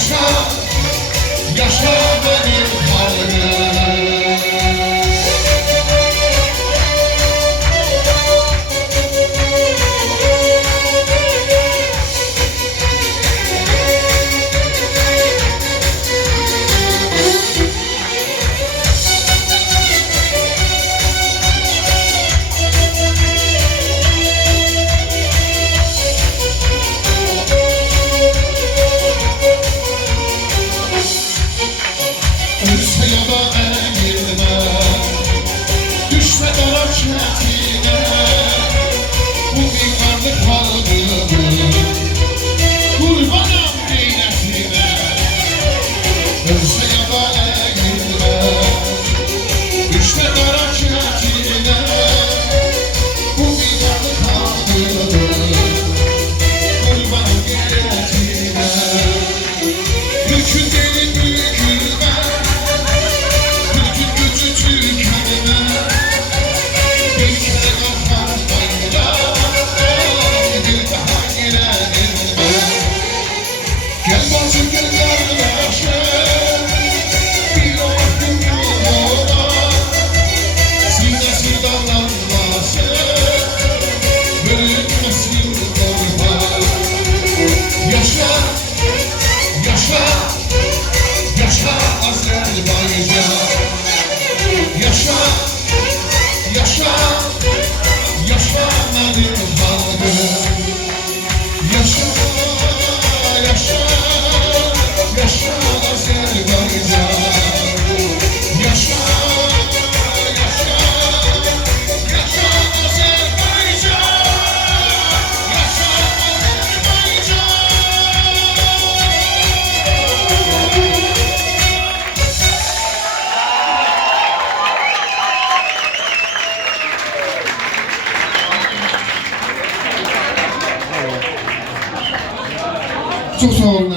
Yaşa, yaşa benim halkım. Ölse ya da eğilme, düşme dara çetine. Bu mimarlık halkımı, kurbanım minnetine. Ölse ya da eğilme, düşme dara çetine. Bu mimarlık halkımı, kurbanım minnetine. Yükün gelin bükülme, gel bacım gel kardeşim, bir vaktim yoluna, sinesi dallanmasın, bölünmesin kurban. Yaşa, yaşa, yaşa Azerbaycan. Yaşa, yaşa, yaşa benim halkım. Yaşa, yaşa, yaşa Azerbaycan. Yaşa, yaşa, yaşa Azerbaycan. Yaşa Azerbaycan. Çok sağ olun.